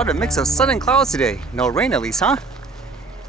odd mix of sun and clouds today. No rain at least, huh?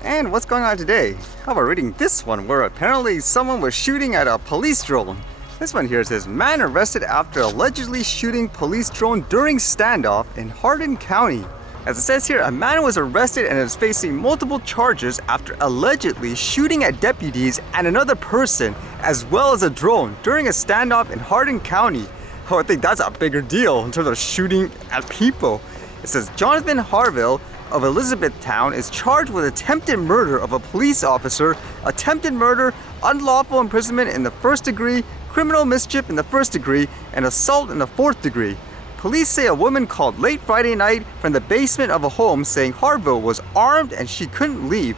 And what's going on today? How about reading this one where apparently someone was shooting at a police drone. This one here says, man arrested after allegedly shooting police drone during standoff in Hardin County. As it says here, a man was arrested and is facing multiple charges after allegedly shooting at deputies and another person as well as a drone during a standoff in Hardin County. Oh, I think that's a bigger deal in terms of shooting at people. It says Jonathan Harville of Elizabethtown is charged with attempted murder of a police officer, attempted murder, unlawful imprisonment in the first degree, criminal mischief in the first degree, and assault in the fourth degree. Police say a woman called late Friday night from the basement of a home saying Harville was armed and she couldn't leave.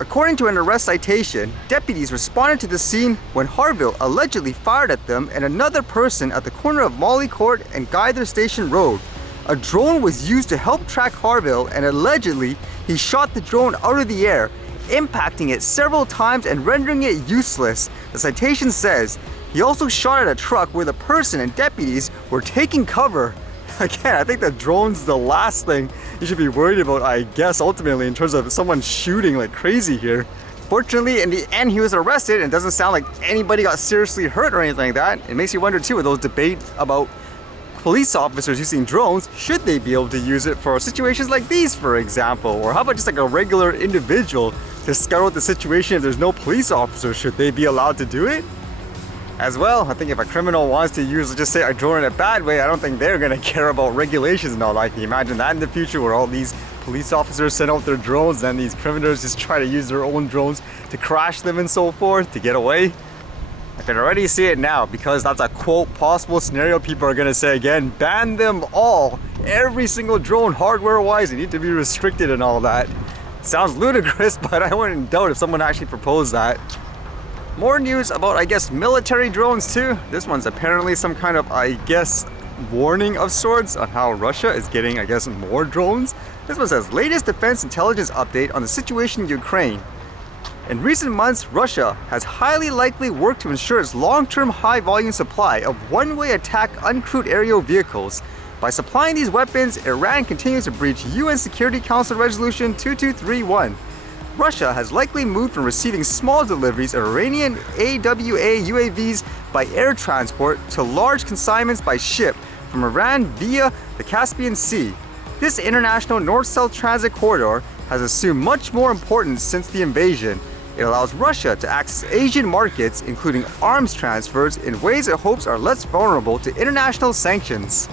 According to an arrest citation, deputies responded to the scene when Harville allegedly fired at them and another person at the corner of Molly Court and Guither Station Road. A drone was used to help track Harville and allegedly he shot the drone out of the air, impacting it several times and rendering it useless. The citation says he also shot at a truck where the person and deputies were taking cover. Again, I think the drone's the last thing you should be worried about, I guess, ultimately, in terms of someone shooting like crazy here. Fortunately, in the end, he was arrested, and it doesn't sound like anybody got seriously hurt or anything like that. It makes you wonder, too, with those debates about police officers using drones, should they be able to use it for situations like these, for example? Or how about just like a regular individual to scout out the situation if there's no police officer? Should they be allowed to do it? As well, I think if a criminal wants to use, let's just say, a drone in a bad way, I don't think they're gonna care about regulations and all that. Can you imagine that in the future where all these police officers send out their drones and these criminals just try to use their own drones to crash them and so forth to get away? I can already see it now because that's a quote possible scenario people are gonna say again, ban them all. Every single drone hardware wise, they need to be restricted and all that. Sounds ludicrous, but I wouldn't doubt if someone actually proposed that. More news about, I guess, military drones too. This one's apparently some kind of, I guess, warning of sorts on how Russia is getting, I guess, more drones. This one says, latest defense intelligence update on the situation in Ukraine. In recent months, Russia has highly likely worked to ensure its long-term high-volume supply of one-way attack uncrewed aerial vehicles. By supplying these weapons, Iran continues to breach UN Security Council Resolution 2231. Russia has likely moved from receiving small deliveries of Iranian AWA UAVs by air transport to large consignments by ship from Iran via the Caspian Sea. This international north-south transit corridor has assumed much more importance since the invasion. It allows Russia to access Asian markets, including arms transfers, in ways it hopes are less vulnerable to international sanctions.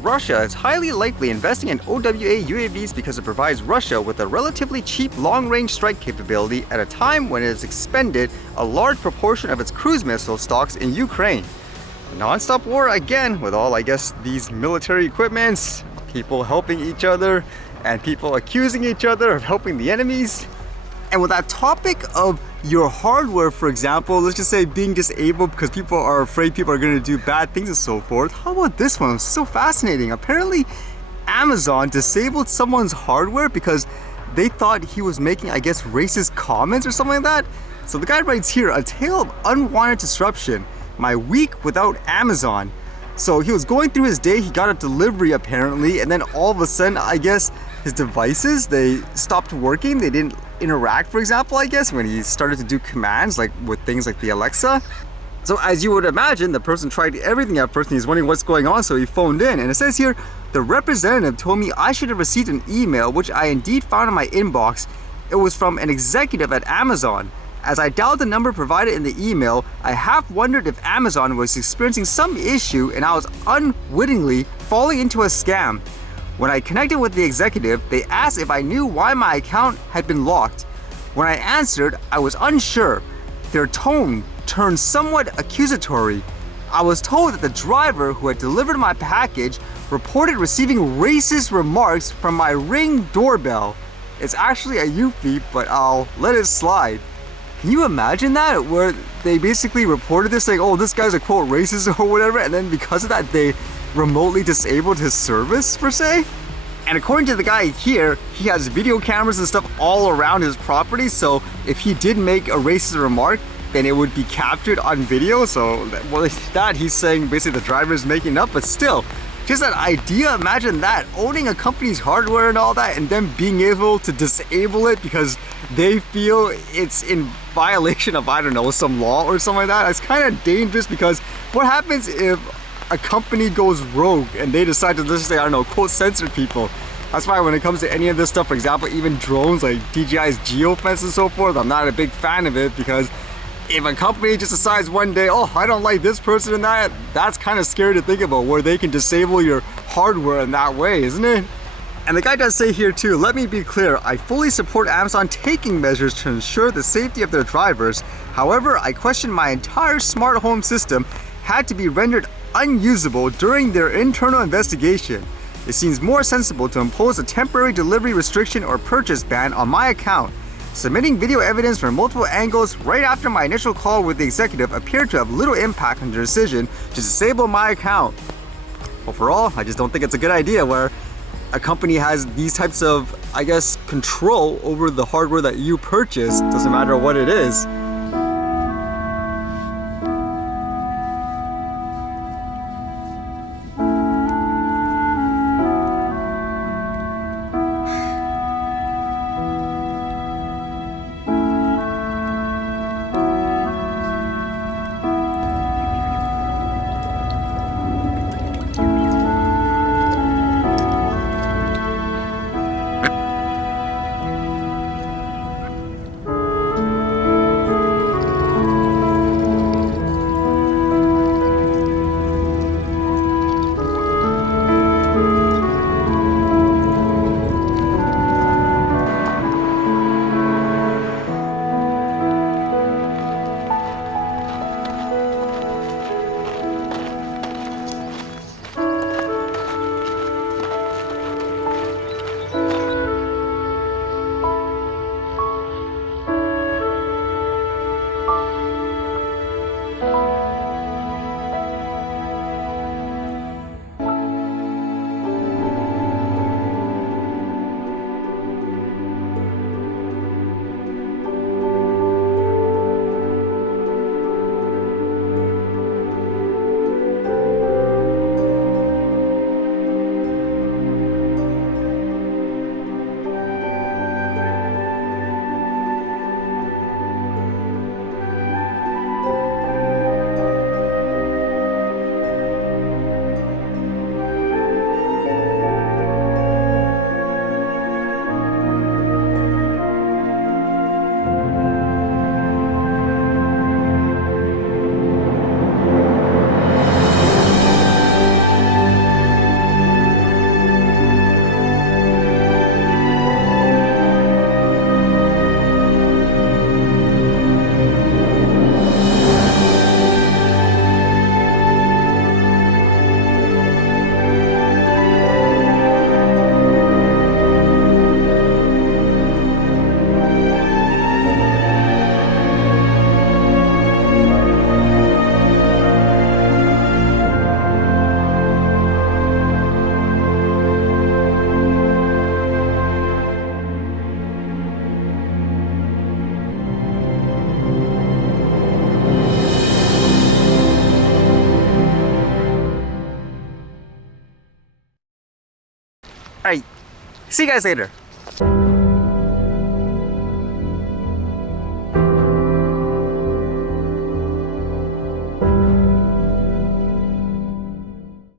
Russia is highly likely investing in OWA UAVs because it provides Russia with a relatively cheap long-range strike capability at a time when it has expended a large proportion of its cruise missile stocks in Ukraine. A non-stop war again with all, I guess, these military equipments, people helping each other, and people accusing each other of helping the enemies. And with that topic of your hardware, for example, let's just say being disabled because people are afraid people are going to do bad things and so forth. How about this one? It's so fascinating. Apparently, Amazon disabled someone's hardware because they thought he was making, I guess, racist comments or something like that. So the guy writes here, a tale of unwanted disruption. My week without Amazon. So he was going through his day, he got a delivery apparently, and then all of a sudden, I guess, his devices, they stopped working. They didn't interact, for example, I guess, when he started to do commands, like with things like the Alexa. So as you would imagine, the person tried everything at first and he's wondering what's going on, so he phoned in. And it says here, the representative told me I should have received an email, which I indeed found in my inbox. It was from an executive at Amazon. As I dialed the number provided in the email, I half wondered if Amazon was experiencing some issue and I was unwittingly falling into a scam. When I connected with the executive, they asked if I knew why my account had been locked. When I answered, I was unsure. Their tone turned somewhat accusatory. I was told that the driver who had delivered my package reported receiving racist remarks from my Ring doorbell. It's actually a euphy, but I'll let it slide. Can you imagine that? Where they basically reported this, like, oh, this guy's a quote racist or whatever, and then because of that, they remotely disabled his service, per se? And according to the guy here, he has video cameras and stuff all around his property, so if he did make a racist remark, then it would be captured on video. So, well, that he's saying basically the driver is making up, but still, Just that idea, imagine that, owning a company's hardware and all that, and then being able to disable it because they feel it's in violation of, I don't know, some law or something like that. It's kind of dangerous, because what happens if a company goes rogue and they decide to just say, I don't know, quote, censor people? That's why when it comes to any of this stuff, for example, even drones like DJI's geofence and so forth, I'm not a big fan of it, because if a company just decides one day, oh, I don't like this person and that, that's kind of scary to think about, where they can disable your hardware in that way, isn't it? And the guy does say here too, let me be clear, I fully support Amazon taking measures to ensure the safety of their drivers. However, I question my entire smart home system had to be rendered unusable during their internal investigation. It seems more sensible to impose a temporary delivery restriction or purchase ban on my account. Submitting video evidence from multiple angles right after my initial call with the executive appeared to have little impact on their decision to disable my account. Overall, I just don't think it's a good idea where a company has these types of, I guess, control over the hardware that you purchase, doesn't matter what it is. Alright, see you guys later.